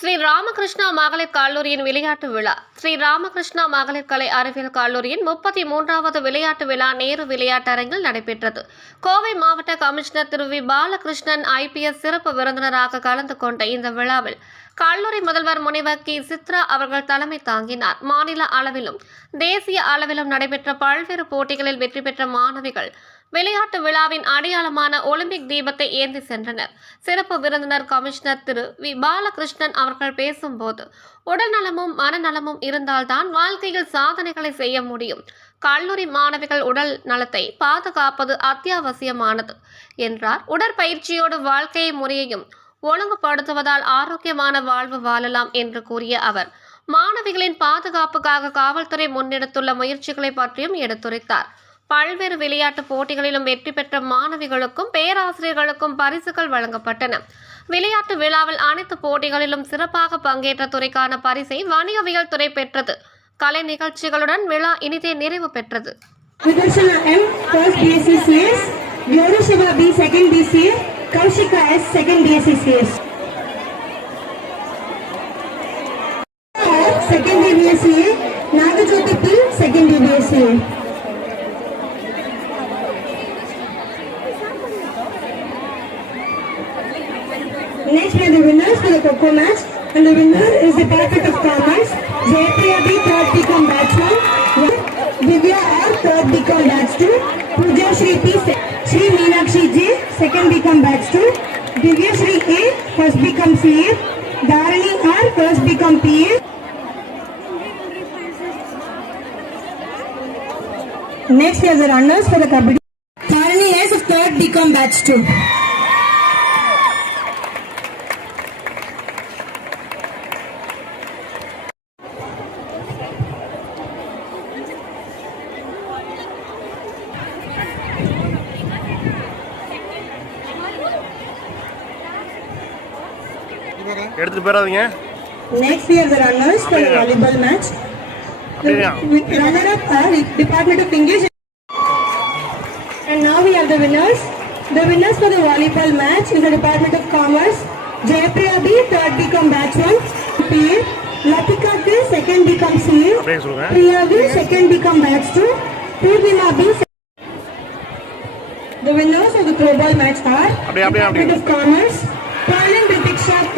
ஸ்ரீ ராமகிருஷ்ணா மகளிர் கல்லூரியின் விளையாட்டு விழா. ஸ்ரீ ராமகிருஷ்ணா மகளிர் கலை அறிவியல் கல்லூரியின் முப்பத்தி மூன்றாவது விளையாட்டு விழா நேரு விளையாட்டரங்கில் நடைபெற்றது. கோவை மாவட்ட கமிஷனர் திரு வி. பாலகிருஷ்ணன் ஐபிஎஸ் சிறப்பு விருந்தினராக கலந்து கொண்ட இந்த விழாவில் கல்லூரி முதல்வர் முனைவர் கி. சித்ரா அவர்கள் தலைமை தாங்கினார். மாநில அளவிலும் தேசிய அளவிலும் நடைபெற்ற பல்வேறு போட்டிகளில் வெற்றி பெற்ற மாணவிகள் விளையாட்டு விழாவின் அடையாளமான ஒலிம்பிக் தீபத்தை ஏந்தி சென்றனர். சிறப்பு விருந்தினர் கமிஷனர் திரு. வி. பாலகிருஷ்ணன் அவர்கள் பேசும்போது உடல் நலமும் மனநலமும் இருந்தால்தான் வாழ்க்கையில் சாதனைகளை செய்ய முடியும். கல்லூரி மாணவிகள் உடல் நலத்தை பாதுகாப்பது அத்தியாவசியமானது என்றார். உடற்பயிற்சியோடு வாழ்க்கை முறையையும் ஒழுங்குபடுத்துவதால் ஆரோக்கியமான வாழ்வு வாழலாம் என்று கூறிய அவர் மாணவிகளின் பாதுகாப்புக்காக காவல்துறை முன்னெடுத்துள்ள முயற்சிகளை பற்றியும் எடுத்துரைத்தார். பல்வேறு விளையாட்டு போட்டிகளிலும் வெற்றி பெற்ற மாணவிகளுக்கும் பேராசிரியர்களுக்கும் பரிசுகள் வழங்கப்பட்டன. விளையாட்டு விழாவில் அனைத்து போட்டிகளிலும் சிறப்பாக பங்கேற்ற துறைக்கான பரிசை வணிகவியல் துறை பெற்றது. கலை நிகழ்ச்சிகளுடன் விழா இனிதே நிறைவு பெற்றது. Kaushika S, second BSCCS. Second BBSCA, Nagajyoti P, second BBSCA. Next we are the winners for the Coco match and the winner is the Department of Commerce, Jaypriya B, third BCom batsman, Divya R, third BCom batch 2, Divyashree A has become C. Darani R has become P. Next is the runners for the Kabaddi. Dharani has third become batch 2. எடுத்துட்டு போயிடாதீங்க are the runners for the volleyball match. The அப்படியா? runner-up are Department of English. And now we have the winners. The winners for the volleyball match is the Department of Commerce. Jayapriya B, third BCom batch 1, PA. Latika K, second BCom CA. அப்படியே சொல்லுங்க Priya B, second BCom batch 2. Purnima B, se- The winners of the throwball match are. Department of Commerce, Pauline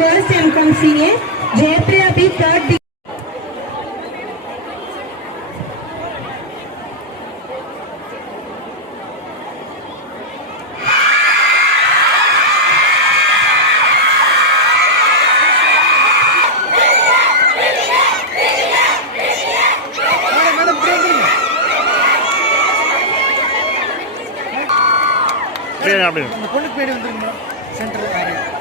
Pratiksha, first MCom CA, Jayapriya B, third B. அப்படியே அப்படியே அந்த பொண்ணுக்கு பேர் வந்துருங்க centre